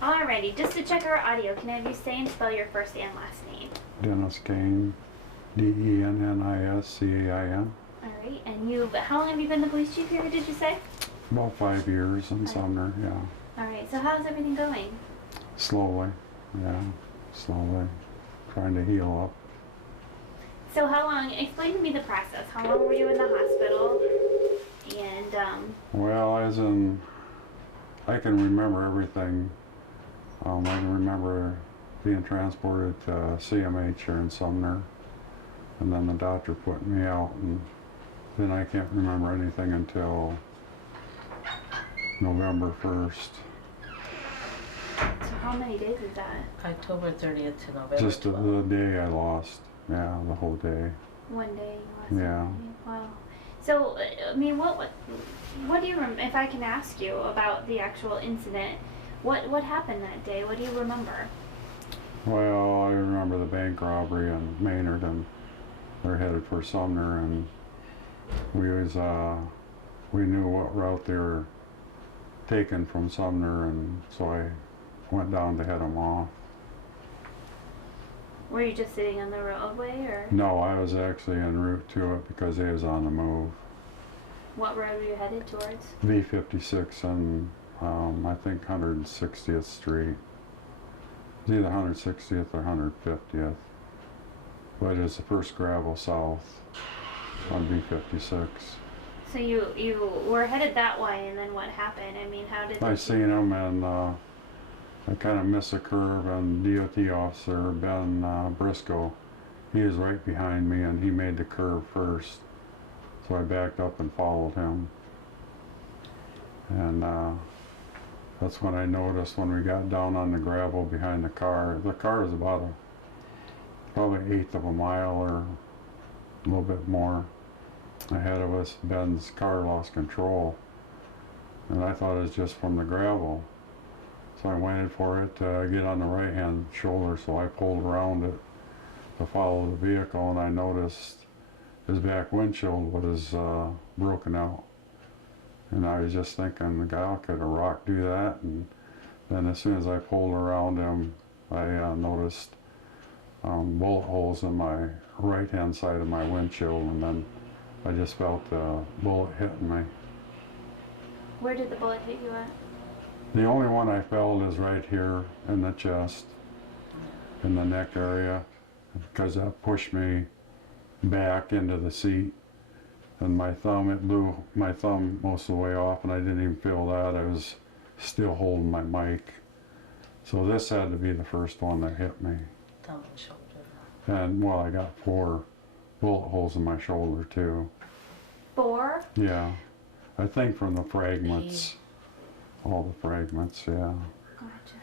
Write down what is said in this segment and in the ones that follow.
Alrighty, just to check our audio, can I have you say and spell your first and last name? Dennis Cain, Denniscain. Alright, and how long have you been the police chief here, did you say? About 5 years in Sumner, yeah. Alright, so how's everything going? Slowly, slowly. Trying to heal up. So explain to me the process. How long were you in the hospital? And, Well, I can remember everything. I can remember being transported to CMH here in Sumner, and then the doctor put me out, and then I can't remember anything until November 1st. so how many days is that? October 30th to November Just the 12th. day I lost. Yeah, the whole day. One day you lost. Yeah. Wow. So, I mean, what do you if I can ask you about the actual incident, what happened that day? What do you remember? Well, I remember the bank robbery in Maynard, and they're headed for Sumner, and we knew what route they were taking from Sumner, and so I went down to head them off. Were you just sitting on the roadway, or No, I was actually en route to it because they was on the move. what road were you headed towards? V56 and I think 160th Street. It's either 160th or 150th. But it's the first gravel south on V56. So you were headed that way, and then what happened? I mean, how did I seen him, and I kind of missed a curve, and DOT officer Ben Briscoe, he was right behind me, and he made the curve first. So I backed up and followed him. And that's when I noticed when we got down on the gravel behind the car was about probably 1/8 of a mile or a little bit more ahead of us. Ben's car lost control, and I thought it was just from the gravel. So I waited for it to get on the right hand shoulder, so I pulled around it to follow the vehicle, and I noticed his back windshield was broken out. And I was just thinking, God, could a rock do that? And then as soon as I pulled around him, I noticed bullet holes in my right hand side of my windshield, and then I just felt the bullet hitting me. Where did the bullet hit you at? The only one I felt is right here in the chest, in the neck area, because that pushed me back into the seat. And my thumb, it blew my thumb most of the way off, and I didn't even feel that. I was still holding my mic. So this had to be the first one that hit me. Thumb and shoulder. And, well, I got 4 bullet holes in my shoulder, too. 4? Yeah. I think from the fragments. All the fragments, yeah. Gotcha.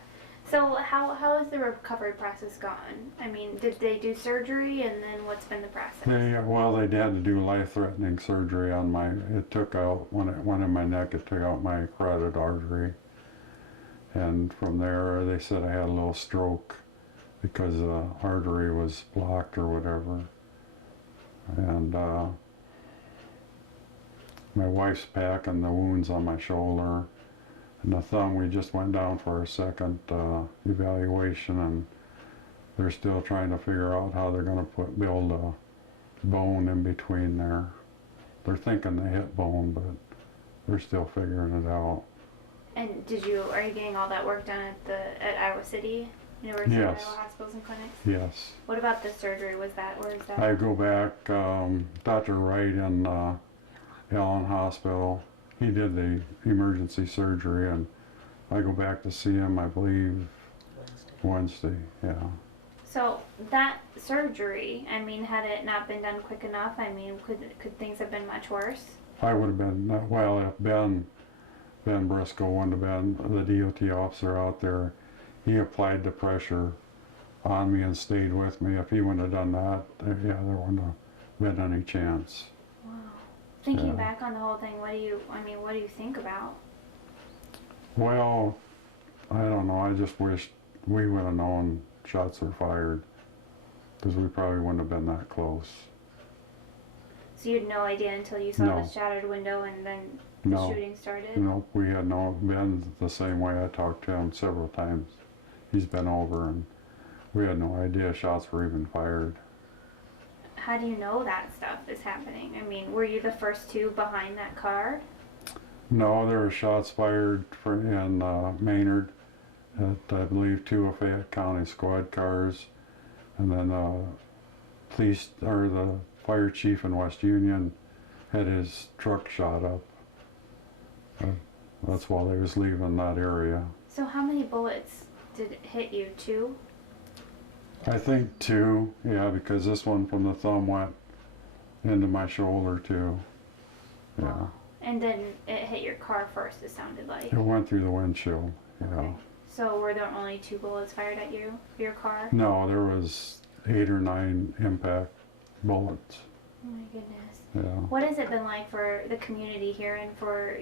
So how has the recovery process gone? I mean, did they do surgery, and then what's been the process? They had to do life-threatening surgery on it took out, when it went in my neck, it took out my carotid artery. And from there, they said I had a little stroke because the artery was blocked or whatever. And my wife's packing the wounds on my shoulder. And the thumb, we just went down for a second evaluation, and they're still trying to figure out how they're going to build a bone in between there. They're thinking they hit bone, but they're still figuring it out. And are you getting all that work done at Iowa City University Yes. of Iowa Hospitals and Clinics? Yes. What about the surgery? Where is that? I go back, Dr. Wright in Allen Hospital. He did the emergency surgery, and I go back to see him, I believe, Wednesday, yeah. So that surgery, I mean, had it not been done quick enough, I mean, could things have been much worse? I would have been, well, if Ben Briscoe wouldn't have been the DOT officer out there, he applied the pressure on me and stayed with me. If he wouldn't have done that, yeah, there wouldn't have been any chance. Wow. Thinking Yeah. back on the whole thing, what do you think about? Well, I don't know. I just wish we would have known shots were fired, because we probably wouldn't have been that close. So you had no idea until you saw No. the shattered window and then the No. shooting started? No, we had no, been the same way. I talked to him several times. He's been over and we had no idea shots were even fired. How do you know that stuff is happening? I mean, were you the first two behind that car? No, there were shots fired in Maynard at, I believe, 2 of Fayette County squad cars. And then police, or the fire chief in West Union had his truck shot up. That's while they was leaving that area. So how many bullets did it hit you? 2? I think 2, yeah, because this one from the thumb went into my shoulder too. Yeah. And then it hit your car first, it sounded like. It went through the windshield, yeah. Okay. So were there only 2 bullets fired at your car? No, there was 8 or 9 impact bullets. Oh my goodness. Yeah. What has it been like for the community here and for,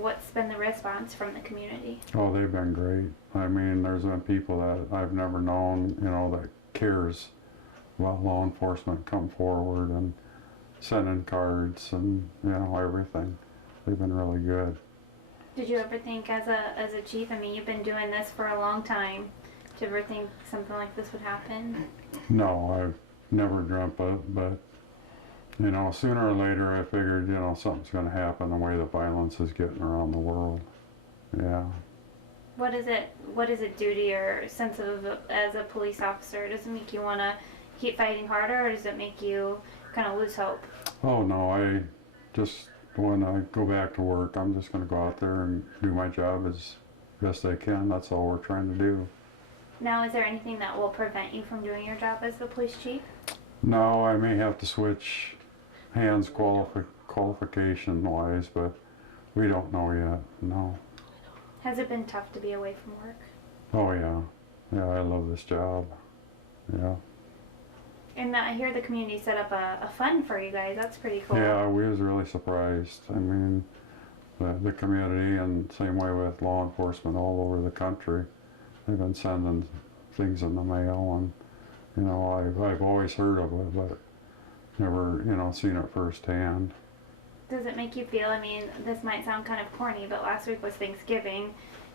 what's been the response from the community? Oh, they've been great. I mean, there's been people that I've never known, that cares about law enforcement come forward and sending cards and, everything. They've been really good. Did you ever think as a chief, I mean, you've been doing this for a long time, did you ever think something like this would happen? No, I've never dreamt it, but sooner or later I figured, something's going to happen the way the violence is getting around the world. Yeah. What does it do to your sense of as a police officer? Does it make you want to keep fighting harder, or does it make you kind of lose hope? Oh no, when I go back to work, I'm just going to go out there and do my job as best I can. That's all we're trying to do. Now, is there anything that will prevent you from doing your job as the police chief? No, I may have to switch hands qualification wise, but we don't know yet. No. Has it been tough to be away from work? Oh yeah. Yeah, I love this job. Yeah. And I hear the community set up a fund for you guys. That's pretty cool. Yeah, we was really surprised. I mean, the community, and same way with law enforcement all over the country, they've been sending things in the mail, and I've always heard of it, but never seen it firsthand. Does it make you feel, I mean, this might sound kind of corny, but last week was Thanksgiving.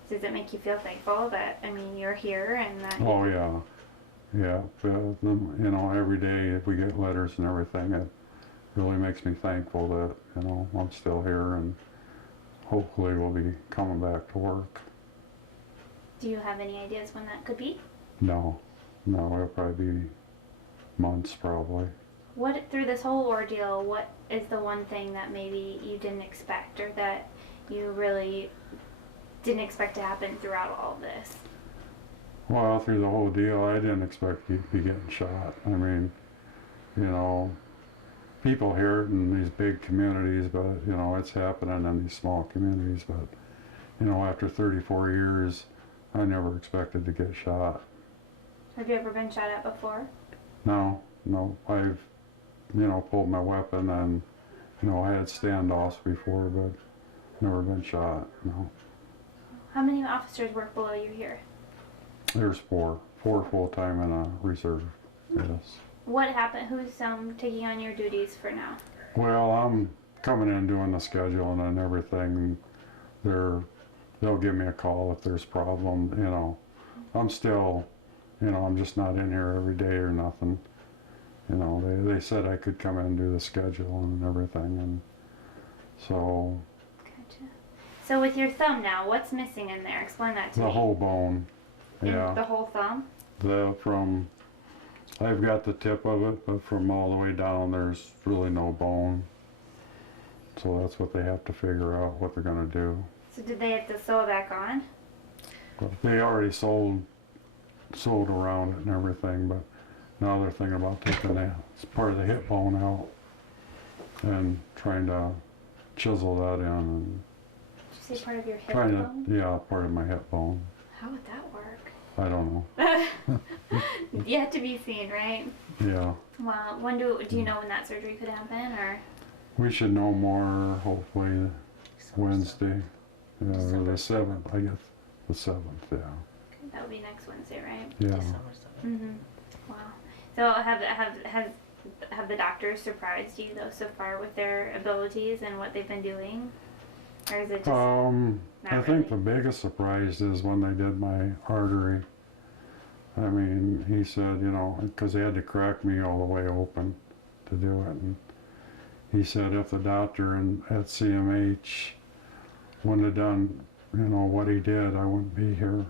Does it make you feel thankful that, I mean, you're here and that... Oh yeah, yeah. Every day if we get letters and everything, it really makes me thankful that, I'm still here, and hopefully we'll be coming back to work. Do you have any ideas when that could be? No, it'll probably be months probably. Through this whole ordeal, what is the one thing that maybe you didn't expect, or that you really didn't expect to happen throughout all of this? Well, through the whole deal, I didn't expect to be getting shot. I mean, people hear it in these big communities, but, it's happening in these small communities. But, after 34 years, I never expected to get shot. Have you ever been shot at before? No, I've, pulled my weapon and, I had standoffs before, but never been shot, no. How many officers work below you here? There's 4 full-time and a reserve, yes. What happened? Who's taking on your duties for now? Well, I'm coming in doing the scheduling and everything. They'll give me a call if there's a problem, I'm still, I'm just not in here every day or nothing. They said I could come in and do the schedule and everything, and so. Gotcha. So with your thumb now, what's missing in there? Explain that to me. The whole bone, yeah. The whole thumb? I've got the tip of it, but from all the way down, there's really no bone. So that's what they have to figure out what they're gonna do. So did they have to sew it back on? They already sewed around it and everything, but now they're thinking about taking that part of the hip bone out and trying to chisel that in. And did you say part of your hip bone? Yeah, part of my hip bone. How would that work? I don't know. Yet to be seen, right? Yeah. Well, do you know when that surgery could happen, or? We should know more hopefully Wednesday. Yeah, or the 7th, I guess. The 7th, yeah. That would be next Wednesday, right? Yeah. December 7th. Mhm. Wow. So has Have the doctors surprised you though so far with their abilities and what they've been doing, or is it just I think the biggest surprise is when they did my artery. I mean, he said, you know, because they had to crack me all the way open to do it. And he said if the doctor at CMH wouldn't have done, you know, what he did, I wouldn't be here.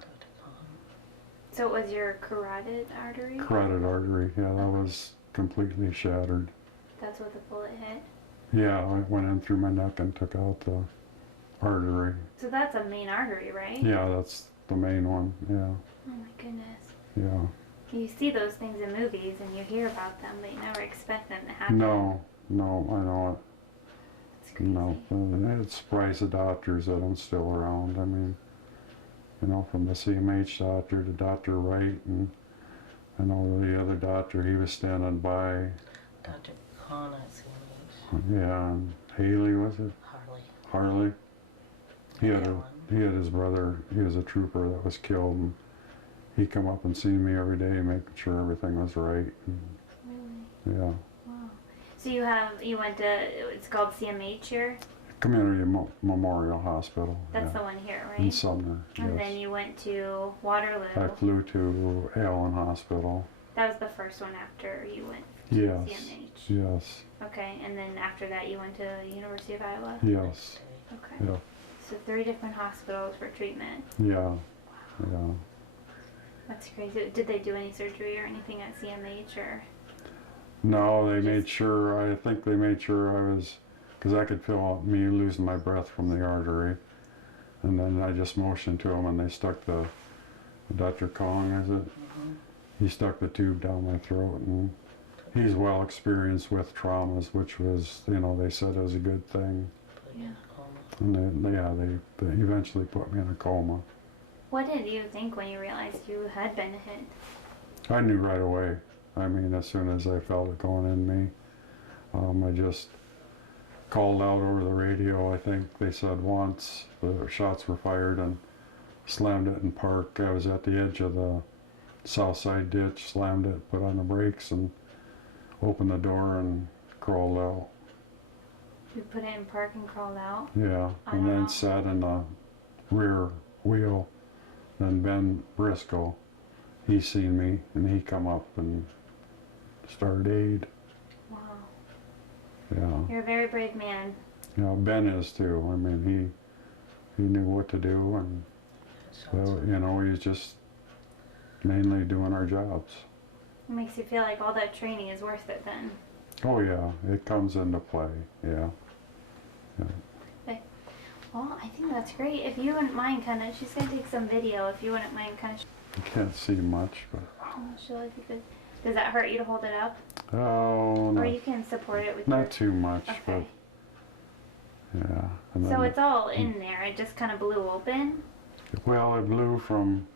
So it was your carotid artery? Carotid artery, yeah, that was completely shattered. That's what the bullet hit? Yeah, it went in through my neck and took out the artery. So that's a main artery, right? Yeah, that's the main one, yeah. Oh my goodness. Yeah. You see those things in movies and you hear about them, but you never expect them to happen. No, I know It's it. crazy. No, it surprised the doctors that I'm still around. I mean, you know, from the CMH doctor to Dr. Wright, and I know the other doctor, he was standing by. Dr. Cain at CMH. Yeah, and Haley, was it? Harley. He had his brother, he was a trooper that was killed, and he come up and seen me every day, making sure everything was right. And, Really? yeah. Wow. So you went to, it's called CMH here? Community Memorial Hospital. That's yeah. the one here, In right? Sumner, And yes. then you went to Waterloo. I flew to Allen Hospital. That was the first one after you went to Yes. CMH. Yes. Okay, and then after that you went to University of Iowa? Yes. Okay. Yeah. So 3 different hospitals for treatment. Yeah. Yeah. That's crazy. Did they do any surgery or anything at CMH or? No, they made sure, I think they made sure I was, because I could feel me losing my breath from the artery. And then I just motioned to them and they stuck Dr. Kong, is it? He stuck the tube down my throat, and he's well experienced with traumas, which was, you know, they said it was a good thing. Yeah. And they eventually put me in a coma. What did you think when you realized you had been hit? I knew right away. I mean, as soon as I felt it going in me, I just called out over the radio. I think they said once the shots were fired, and slammed it in park. I was at the edge of the south side ditch, slammed it, put on the brakes, and opened the door and crawled out. You put it in park and crawled out? Yeah, and then sat in the rear wheel. Then Ben Briscoe, he seen me, and he come up and started aid. Wow. Yeah. You're a very brave man. Yeah, Ben is too. I mean, he knew what to do, and so, you know, he's just mainly doing our jobs. It makes you feel like all that training is worth it then. Oh yeah, it comes into play. Yeah. Well, I think that's great. If you wouldn't mind she's going to take some video, if you wouldn't mind You can't see much, but show if you could. Does that hurt you to hold it up? oh, Or you can support it with not too much, Okay. but yeah. And So then, it's all in there. It just kind of blew open? well, it blew from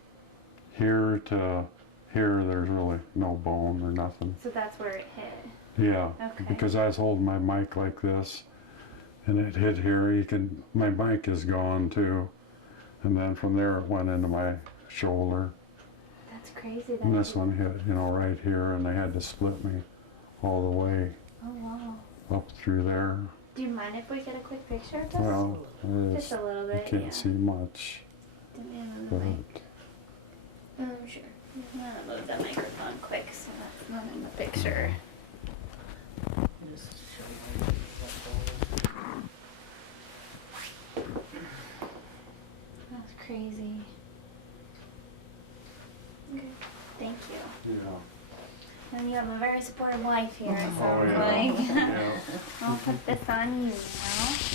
here to here. There's really no bone or nothing. So that's where it hit. Yeah, Okay. because I was holding my mic like this, and it hit here. My mic is gone too, and then from there it went into my shoulder. That's crazy. And this one hit, you know, right here, and they had to split me all the way Oh, wow. up through there. Do you mind if we get a quick picture of this? Well, Just a little you bit, can't yeah. see much, Didn't move but the mic. Sure. I'm gonna move the microphone quick so that's not in the picture. Just show my That's crazy. Okay. Thank you. yeah. And you have a very supportive wife here, it Oh, sounds yeah. like. Yeah. I'll put this on you now.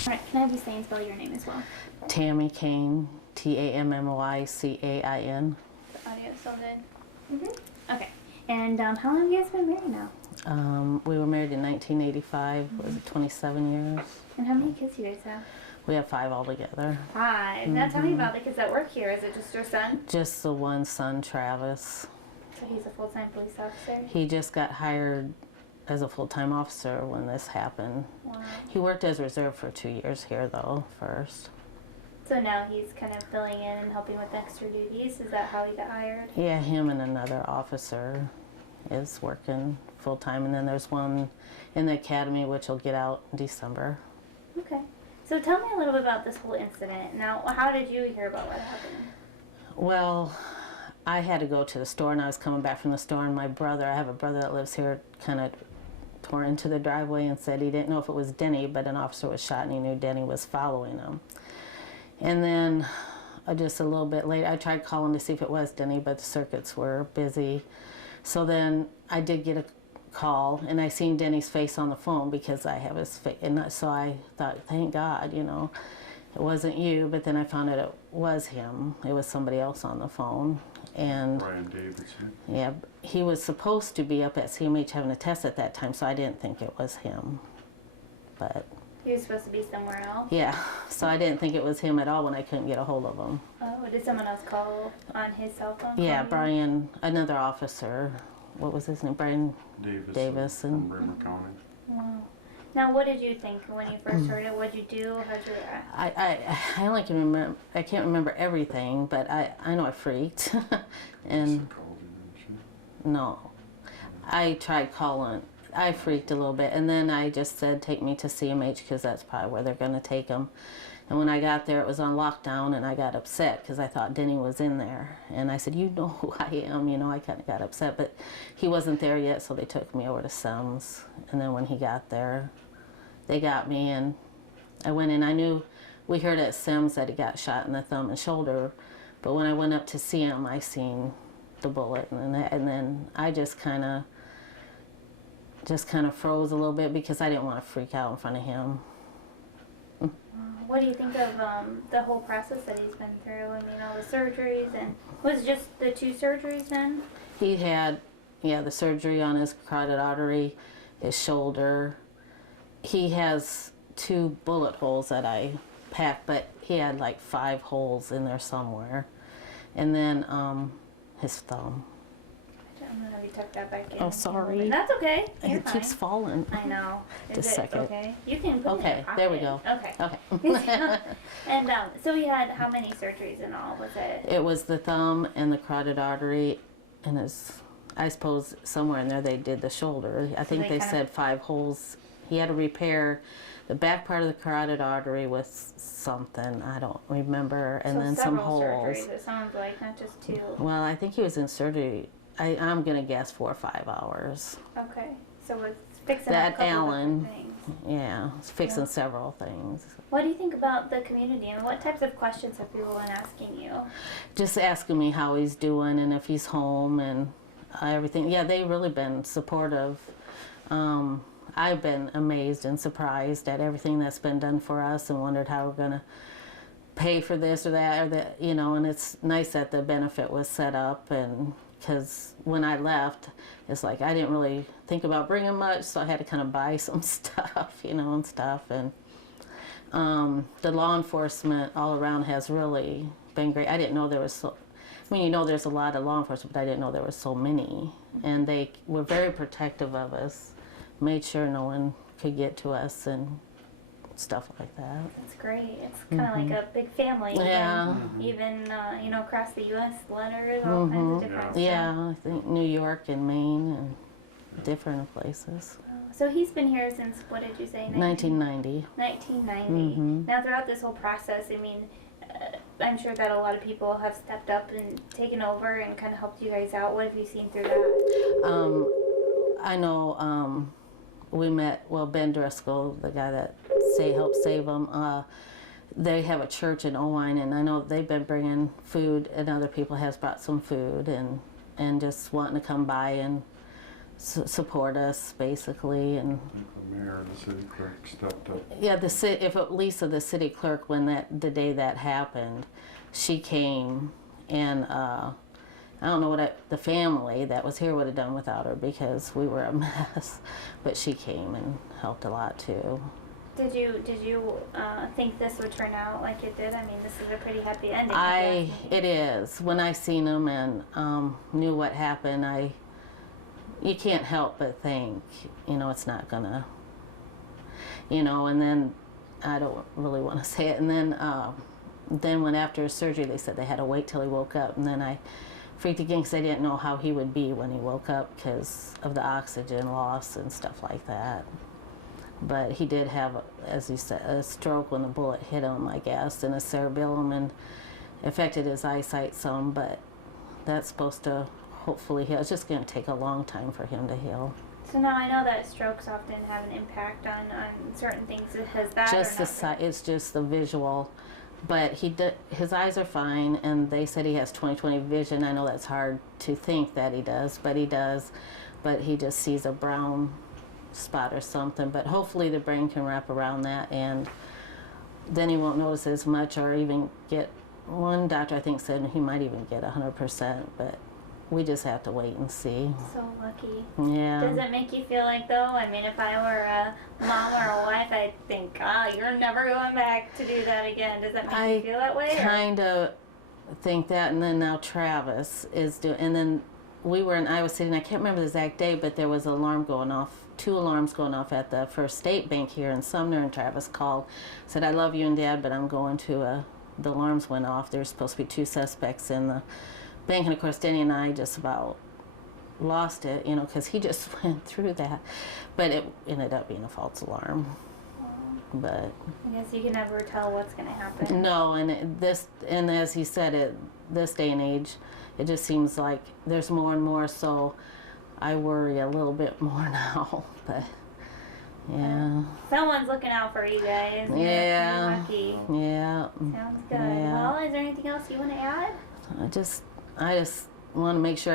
Alright, can I have you say and spell your name as well? Tammy Cain, Tammycain. The audio is so good. Okay. And how long have you guys been married now? We were married in 1985. Was it 27 years? And how many kids do you guys have? We have 5 altogether. 5. Now tell me about the kids that work here. Is it just your son? Just the one son, Travis. So he's a full-time police officer? He just got hired as a full-time officer when this happened. Wow. He worked as reserve for 2 years here, though, first. So now he's kind of filling in and helping with extra duties. Is that how he got hired? Yeah, him and another officer. is working full time, and then there's one in the academy which will get out in December. Okay. So tell me a little bit about this whole incident. Now, how did you hear about what happened? Well, I had to go to the store, and I was coming back from the store, and my brother, I have a brother that lives here, kind of tore into the driveway and said he didn't know if it was Denny, but an officer was shot and he knew Denny was following him. And then just a little bit later, I tried calling to see if it was Denny, but the circuits were busy. So then I did get a call, and I seen Denny's face on the phone because I have his face, and so I thought, thank God, you know, it wasn't you. But then I found out it was him. It was somebody else on the phone, and Brian Davidson. yeah, he was supposed to be up at CMH having a test at that time, so I didn't think it was him. But He was supposed to be somewhere else. yeah, so I didn't think it was him at all when I couldn't get a hold of him. Oh, did someone else call on his cell phone? Yeah, call you? Brian, another officer, what was his name? Brian Davis. From Bremer County. Wow. Now, what did you think when you first heard it? What did you do? How'd you react? I only can remember, I can't remember everything, but I know I freaked. And no, I tried calling. I freaked a little bit, and then I just said, take me to CMH because that's probably where they're going to take him. And when I got there, it was on lockdown, and I got upset because I thought Denny was in there. And I said, you know who I am, you know, I kind of got upset, but he wasn't there yet, so they took me over to Sims. And then when he got there, they got me, and I went in. I knew, we heard at Sims that he got shot in the thumb and shoulder, but when I went up to see him, I seen the bullet, and then I just kind of froze a little bit because I didn't want to freak out in front of him. What do you think of the whole process that he's been through? I mean, all the surgeries, and was it just the 2 surgeries then? He had, yeah, the surgery on his carotid artery, his shoulder. He has 2 bullet holes that I packed, but he had like 5 holes in there somewhere. And then his thumb. I don't know how you tuck that back in. Oh, sorry. That's okay. You're It keeps fine. falling. I know. Is Just a it second. okay? You can put it in Okay, your there we pocket. go. Okay. Okay. And so he had how many surgeries in all? Was it? It was the thumb and the carotid artery, and I suppose somewhere in there they did the shoulder. I think they said 5 holes. He had to repair the back part of the carotid artery with something, I don't remember, and so then some several holes. surgeries, it sounds like, not just 2. Well, I think he was in surgery, I'm going to guess 4 or 5 hours. Okay. So it's fixing That a couple Allen. different things. Yeah, fixing Yeah. several things. What do you think about the community, and what types of questions have people been asking you? Just asking me how he's doing and if he's home and everything. Yeah, they've really been supportive. I've been amazed and surprised at everything that's been done for us, and wondered how we're going to pay for this or that, you know, and it's nice that the benefit was set up, and because when I left, it's like I didn't really think about bringing much, so I had to kind of buy some stuff, you know, and stuff. And the law enforcement all around has really been great. I didn't know there was so, I mean, you know, there's a lot of law enforcement, but I didn't know there was so many. And they were very protective of us, made sure no one could get to us and stuff like that. That's great. It's kind of like a big family. Yeah. Even you know, across the U.S., letters, all kinds of different stuff. Yeah, I think New York and Maine and different places. So he's been here since, what did you say? 1990. 1990. Now, throughout this whole process, I mean, I'm sure that a lot of people have stepped up and taken over and kind of helped you guys out. What have you seen through that? I know we met, well, Ben Driscoll, the guy that helped save them. They have a church in Owine, and I know they've been bringing food, and other people has brought some food, and just wanting to come by and support us, basically. And The mayor and the city clerk stepped up. yeah, Lisa, the city clerk, when the day that happened, she came, and I don't know what the family that was here would have done without her, because we were a mess. But she came and helped a lot too. Did you think this would turn out like it did? I mean, this is a pretty happy ending. It is. When I seen them and knew what happened, you can't help but think, you know, it's not gonna, you know. And then I don't really want to say it. And then when after his surgery, they said they had to wait till he woke up. And then I freaked again because I didn't know how he would be when he woke up because of the oxygen loss and stuff like that. But he did have, as you said, a stroke when the bullet hit him, I guess, in his cerebellum and affected his eyesight some, but that's supposed to hopefully heal. It's just going to take a long time for him to heal. So now I know that strokes often have an impact on certain things. Has that Just or not? it's just the visual. But his eyes are fine, and they said he has 20/20 vision. I know that's hard to think that he does, but he does. But he just sees a brown spot or something. But hopefully the brain can wrap around that, and then he won't notice as much or even get, one doctor I think said he might even get 100%, but we just have to wait and see. So lucky. Yeah. Does it make you feel like, though, I mean, if I were a mom or a wife, I'd think, you're never going back to do that again. Does that make you feel that way? I kind of think that, and then now Travis is doing, and then we were in Iowa City, and I can't remember the exact day, but there was an alarm going off, 2 alarms going off at the First State Bank here in Sumner, and Travis called, said, I love you and Dad, but I'm going to the alarms went off. There's supposed to be 2 suspects in the bank, and of course Denny and I just about lost it, because he just went through that, but it ended up being a false alarm. But I guess you can never tell what's going to happen. no, and as he said, this day and age, it just seems like there's more and more, so I worry a little bit more now. But yeah, someone's looking out for you guys. Yeah. You're lucky. Yeah. Sounds good. Yeah. Well, is there anything else you want to add? I just want to make sure